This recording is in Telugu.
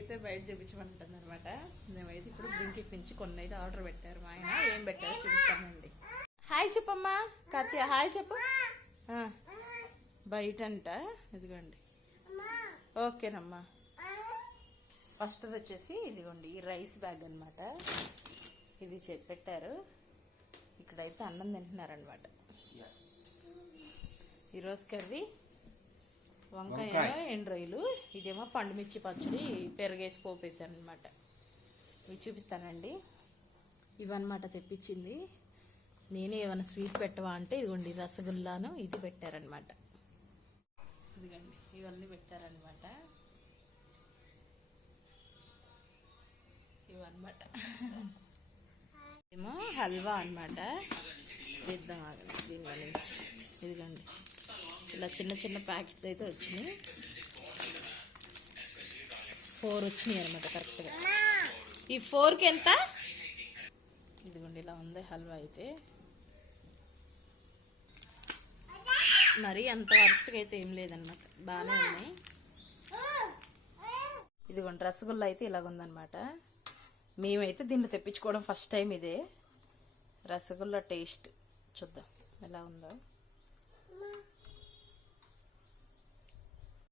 అయితే బయట చూపించమంటుంది అనమాట. మేమైతే ఇప్పుడు బ్లింకిట్ నుంచి కొన్ని అయితే ఆర్డర్ పెట్టారు మా ఆయన. ఏం పెట్టారో చూపిస్తామండి. హాయ్ చెప్పమ్మా కాత్య, హాయ్ చెప్పు. బయట అంట, ఇదిగోండి. ఓకేనమ్మా. ఫస్ట్ వచ్చేసి ఇదిగోండి ఈ రైస్ బ్యాగ్ అనమాట. ఇది పెట్టారు. ఇక్కడైతే అన్నం తింటున్నారనమాట. ఈరోజు కర్రీ వంకాయ ఎండ్రాయిలు, ఇదేమో పండుమిర్చి పచ్చడి పెరుగేసి పోపేసాను అనమాట. ఇవి చూపిస్తానండి. ఇవన్నమాట తెప్పించింది. నేనే ఏమైనా స్వీట్ పెట్టవా అంటే ఇదిగోండి రసగుల్లాను ఇది పెట్టారనమాట. ఇదిగోండి ఇవన్నీ పెట్టారనమాట. ఇవన్నమాట ఏమో హల్వా అనమాట. వేద్దాం ఆగండి దీనిలో నుంచి. ఇదిగోండి ఇలా చిన్న చిన్న ప్యాకెట్స్ అయితే వచ్చినాయి. 4 వచ్చినాయి అనమాట కరెక్ట్గా. ఈ 4కి ఎంత? ఇదిగోండి ఇలా ఉంది హల్వా అయితే. మరి అంత వరస్ట్గా అయితే ఏం లేదనమాట, బాగానే ఉన్నాయి. ఇదిగోండి రసగుల్లా అయితే ఇలాగుందనమాట. మేమైతే దీన్ని తెప్పించుకోవడం ఫస్ట్ టైం ఇదే. రసగుల్లా టేస్ట్ చూద్దాం ఎలా ఉందో.